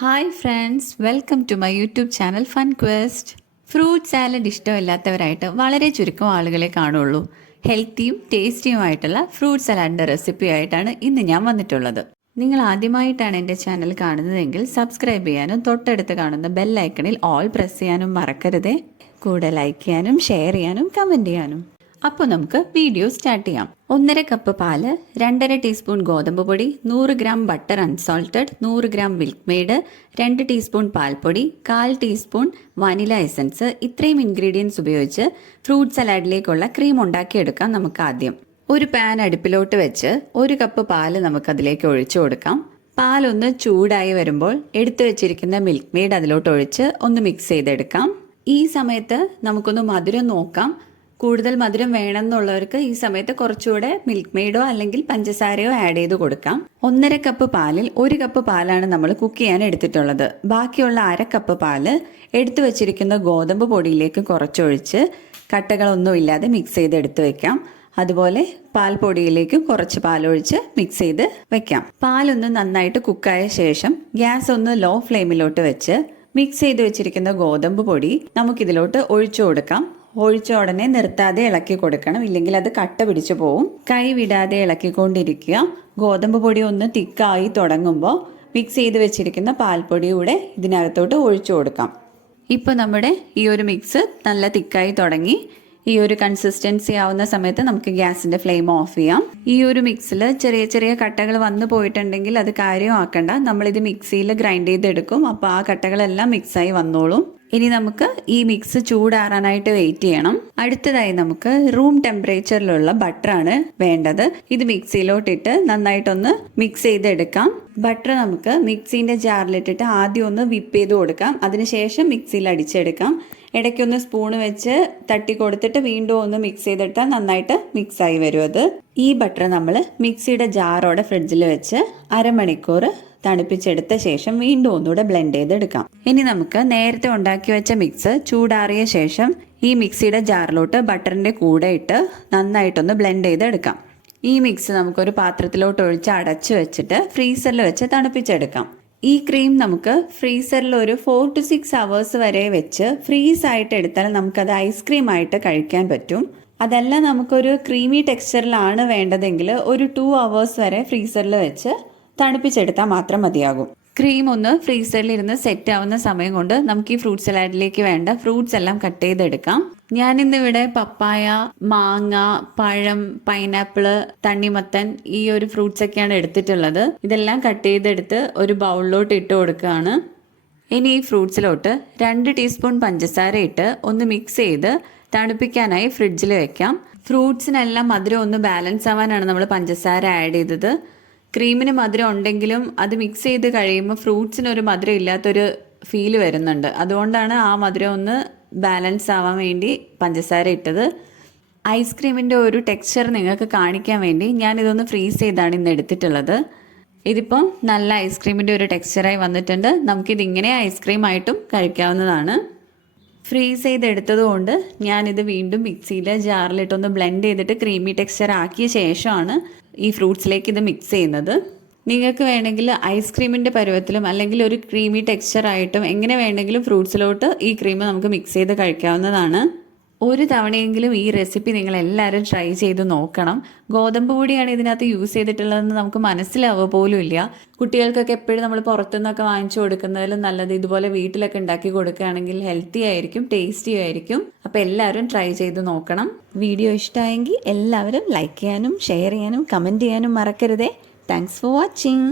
Hi friends, welcome to my YouTube channel Fun Quest. Fruit salad ഇഷ്ടമില്ലാത്തവരായിട്ട് വളരെ ചുരുക്കം ആളുകളെ കാണുള്ളൂ. ഹെൽത്തിയും ടേസ്റ്റിയുമായിട്ടുള്ള ഫ്രൂട്ട് സലാഡിൻ്റെ റെസിപ്പി ആയിട്ടാണ് ഇന്ന് ഞാൻ വന്നിട്ടുള്ളത്. നിങ്ങൾ ആദ്യമായിട്ടാണ് എൻ്റെ ചാനൽ കാണുന്നതെങ്കിൽ സബ്സ്ക്രൈബ് ചെയ്യാനും തൊട്ടടുത്ത് കാണുന്ന ബെല്ലൈക്കണിൽ ഓൾ പ്രസ് ചെയ്യാനും മറക്കരുതേ. കൂടെ ലൈക്ക് ചെയ്യാനും ഷെയർ ചെയ്യാനും കമൻറ്റ് ചെയ്യാനും. അപ്പോൾ നമുക്ക് വീഡിയോ സ്റ്റാർട്ട് ചെയ്യാം. 1.5 കപ്പ് പാല്, 2.5 ടീസ്പൂൺ ഗോതമ്പ് പൊടി, 100 gram butter unsalted, 100 gram milk made, 2 teaspoon പാൽപ്പൊടി, 1/4 ടീസ്പൂൺ വനില എസൻസ്. ഇത്രയും ഇൻഗ്രീഡിയൻസ് ഉപയോഗിച്ച് ഫ്രൂട്ട് സലാഡിലേക്കുള്ള ക്രീം ഉണ്ടാക്കിയെടുക്കാം. നമുക്ക് ആദ്യം ഒരു പാൻ അടുപ്പിലോട്ട് വെച്ച് 1 കപ്പ് പാല് നമുക്കതിലേക്ക് ഒഴിച്ചു കൊടുക്കാം. പാലൊന്ന് ചൂടായി വരുമ്പോൾ എടുത്തു വെച്ചിരിക്കുന്ന മിൽക്ക് മെയ്ഡ് അതിലോട്ട് ഒഴിച്ച് ഒന്ന് മിക്സ് ചെയ്തെടുക്കാം. ഈ സമയത്ത് നമുക്കൊന്ന് മധുരം നോക്കാം. കൂടുതൽ മധുരം വേണമെന്നുള്ളവർക്ക് ഈ സമയത്ത് കുറച്ചുകൂടെ മിൽക്ക് മെയ്ഡോ അല്ലെങ്കിൽ പഞ്ചസാരയോ ആഡ് ചെയ്ത് കൊടുക്കാം. 1.5 കപ്പ് പാലിൽ 1 കപ്പ് പാലാണ് നമ്മൾ കുക്ക് ചെയ്യാൻ എടുത്തിട്ടുള്ളത്. ബാക്കിയുള്ള 1/2 കപ്പ് പാല് എടുത്തു വെച്ചിരിക്കുന്ന ഗോതമ്പ് പൊടിയിലേക്ക് കുറച്ചൊഴിച്ച് കട്ടകളൊന്നുമില്ലാതെ മിക്സ് ചെയ്ത് എടുത്തു വെക്കാം. അതുപോലെ പാൽപ്പൊടിയിലേക്ക് കുറച്ച് പാലൊഴിച്ച് മിക്സ് ചെയ്ത് വെക്കാം. പാലൊന്ന് നന്നായിട്ട് കുക്കായ ശേഷം ഗ്യാസ് ഒന്ന് ലോ ഫ്ലെയിമിലോട്ട് വെച്ച് മിക്സ് ചെയ്ത് വെച്ചിരിക്കുന്ന ഗോതമ്പ് പൊടി നമുക്കിതിലോട്ട് ഒഴിച്ചു കൊടുക്കാം. ഒഴിച്ച ഉടനെ നിർത്താതെ ഇളക്കി കൊടുക്കണം, ഇല്ലെങ്കിൽ അത് കട്ട പിടിച്ചു പോവും. കൈ വിടാതെ ഇളക്കിക്കൊണ്ടിരിക്കുക. ഗോതമ്പ് പൊടി ഒന്ന് തിക്കായി തുടങ്ങുമ്പോൾ മിക്സ് ചെയ്ത് വെച്ചിരിക്കുന്ന പാൽപ്പൊടി കൂടെ ഇതിനകത്തോട്ട് ഒഴിച്ചു കൊടുക്കാം. ഇപ്പോൾ നമ്മുടെ ഈ ഒരു മിക്സ് നല്ല തിക്കായി തുടങ്ങി. ഈ ഒരു കൺസിസ്റ്റൻസി ആവുന്ന സമയത്ത് നമുക്ക് ഗ്യാസിന്റെ ഫ്ലെയിം ഓഫ് ചെയ്യാം. ഈ ഒരു മിക്സിൽ ചെറിയ ചെറിയ കട്ടകൾ വന്നു പോയിട്ടുണ്ടെങ്കിൽ അത് കാര്യമാക്കണ്ട, നമ്മളിത് മിക്സിയിൽ ഗ്രൈൻഡ് ചെയ്തെടുക്കും. അപ്പോൾ ആ കട്ടകളെല്ലാം മിക്സായി വന്നോളും. ഇനി നമുക്ക് ഈ മിക്സ് ചൂടാറാനായിട്ട് വെയിറ്റ് ചെയ്യണം. അടുത്തതായി നമുക്ക് റൂം ടെമ്പറേച്ചറിലുള്ള ബട്ടറാണ് വേണ്ടത്. ഇത് മിക്സിയിലോട്ടിട്ട് നന്നായിട്ടൊന്ന് മിക്സ് ചെയ്തെടുക്കാം. ബട്ടർ നമുക്ക് മിക്സിന്റെ ജാറിലിട്ടിട്ട് ആദ്യം ഒന്ന് വിപ്പ് ചെയ്ത് കൊടുക്കാം. അതിനുശേഷം മിക്സിയിൽ അടിച്ചെടുക്കാം. ഇടയ്ക്കൊന്ന് സ്പൂണ് വെച്ച് തട്ടി കൊടുത്തിട്ട് വീണ്ടും ഒന്ന് മിക്സ് ചെയ്തിട്ടാൽ നന്നായിട്ട് മിക്സായി വരും അത്. ഈ ബട്ടർ നമ്മൾ മിക്സിയുടെ ജാറോടെ ഫ്രിഡ്ജിൽ വെച്ച് അരമണിക്കൂർ തണുപ്പിച്ചെടുത്ത ശേഷം വീണ്ടും ഒന്നുകൂടെ ബ്ലെൻഡ് ചെയ്തെടുക്കാം. ഇനി നമുക്ക് നേരത്തെ ഉണ്ടാക്കി വെച്ച മിക്സ് ചൂടാറിയ ശേഷം ഈ മിക്സിയുടെ ജാറിലോട്ട് ബട്ടറിന്റെ കൂടെ ഇട്ട് നന്നായിട്ടൊന്ന് ബ്ലെൻഡ് ചെയ്തെടുക്കാം. ഈ മിക്സ് നമുക്കൊരു പാത്രത്തിലോട്ട് ഒഴിച്ച് അടച്ചു വെച്ചിട്ട് ഫ്രീസറിൽ വെച്ച് തണുപ്പിച്ചെടുക്കാം. ഈ ക്രീം നമുക്ക് ഫ്രീസറിൽ ഒരു 4 to 6 hours വരെ വെച്ച് ഫ്രീസ് ആയിട്ട് എടുത്താൽ നമുക്കത് ഐസ്ക്രീം ആയിട്ട് കഴിക്കാൻ പറ്റും. അതല്ല നമുക്കൊരു ക്രീമി ടെക്സ്ചറിലാണ് വേണ്ടതെങ്കിൽ ഒരു 2 hours വരെ ഫ്രീസറിൽ വെച്ച് തണുപ്പിച്ചെടുത്താൽ മാത്രം മതിയാകും. ക്രീം ഒന്ന് ഫ്രീസറിൽ ഇരുന്ന് സെറ്റ് ആവുന്ന സമയം കൊണ്ട് നമുക്ക് ഈ ഫ്രൂട്ട് സലാഡിലേക്ക് വേണ്ട ഫ്രൂട്ട്സ് എല്ലാം കട്ട് ചെയ്തെടുക്കാം. ഞാനിന്നിവിടെ പപ്പായ, മാങ്ങ, പഴം, പൈനാപ്പിള്, തണ്ണിമത്തൻ ഈ ഒരു ഫ്രൂട്ട്സ് ഒക്കെയാണ് എടുത്തിട്ടുള്ളത്. ഇതെല്ലാം കട്ട് ചെയ്തെടുത്ത് ഒരു ബൗളിലോട്ട് ഇട്ട് കൊടുക്കുകയാണ്. ഇനി ഈ ഫ്രൂട്ട്സിലോട്ട് 2 ടീസ്പൂൺ പഞ്ചസാര ഇട്ട് ഒന്ന് മിക്സ് ചെയ്ത് തണുപ്പിക്കാനായി ഫ്രിഡ്ജിൽ വെക്കാം. ഫ്രൂട്ട്സിനെല്ലാം മധുരം ഒന്ന് ബാലൻസ് ആവാനാണ് നമ്മൾ പഞ്ചസാര ആഡ് ചെയ്തത്. ക്രീമിന് മധുരം ഉണ്ടെങ്കിലും അത് മിക്സ് ചെയ്ത് കഴിയുമ്പോൾ ഫ്രൂട്ട്സിന് ഒരു മധുരം ഇല്ലാത്തൊരു ഫീല് വരുന്നുണ്ട്. അതുകൊണ്ടാണ് ആ മധുരം ഒന്ന് ബാലൻസ് ആവാൻ വേണ്ടി പഞ്ചസാര ഇട്ടത്. ഐസ്ക്രീമിൻ്റെ ഒരു ടെക്സ്ചർ നിങ്ങൾക്ക് കാണിക്കാൻ വേണ്ടി ഞാനിതൊന്ന് ഫ്രീസ് ചെയ്താണ് ഇന്ന് എടുത്തിട്ടുള്ളത്. ഇതിപ്പം നല്ല ഐസ്ക്രീമിൻ്റെ ഒരു ടെക്സ്ചറായി വന്നിട്ടുണ്ട്. നമുക്കിതിങ്ങനെ ഐസ്ക്രീം ആയിട്ടും കഴിക്കാവുന്നതാണ്. ഫ്രീസ് ചെയ്തെടുത്തത് കൊണ്ട് ഞാനിത് വീണ്ടും മിക്സിയിലെ ജാറിലിട്ടൊന്ന് ബ്ലെൻഡ് ചെയ്തിട്ട് ക്രീമി ടെക്സ്ചർ ആക്കിയ ശേഷമാണ് ഈ ഫ്രൂട്ട്സിലേക്ക് ഇത് മിക്സ് ചെയ്യുന്നത്. നിങ്ങൾക്ക് വേണമെങ്കിൽ ഐസ്ക്രീമിൻ്റെ പരുവത്തിലും അല്ലെങ്കിൽ ഒരു ക്രീമി ടെക്സ്ചർ ആയിട്ടും എങ്ങനെ വേണമെങ്കിലും ഫ്രൂട്ട്സിലോട്ട് ഈ ക്രീം നമുക്ക് മിക്സ് ചെയ്ത് കഴിക്കാവുന്നതാണ്. ഒരു തവണയെങ്കിലും ഈ റെസിപ്പി നിങ്ങൾ എല്ലാവരും ട്രൈ ചെയ്ത് നോക്കണം. ഗോതമ്പ് പൊടിയാണ് ഇതിനകത്ത് യൂസ് ചെയ്തിട്ടുള്ളതെന്ന് നമുക്ക് മനസ്സിലാവുക പോലും ഇല്ല. കുട്ടികൾക്കൊക്കെ എപ്പോഴും നമ്മൾ പുറത്തുനിന്നൊക്കെ വാങ്ങിച്ചു കൊടുക്കുന്നതിലും നല്ലത് ഇതുപോലെ വീട്ടിലൊക്കെ ഉണ്ടാക്കി കൊടുക്കുകയാണെങ്കിൽ ഹെൽത്തി ആയിരിക്കും, ടേസ്റ്റി ആയിരിക്കും. അപ്പോൾ എല്ലാവരും ട്രൈ ചെയ്ത് നോക്കണം. വീഡിയോ ഇഷ്ടമായെങ്കിൽ എല്ലാവരും ലൈക്ക് ചെയ്യാനും ഷെയർ ചെയ്യാനും കമൻറ്റ് ചെയ്യാനും മറക്കരുതേ. Thanks for watching.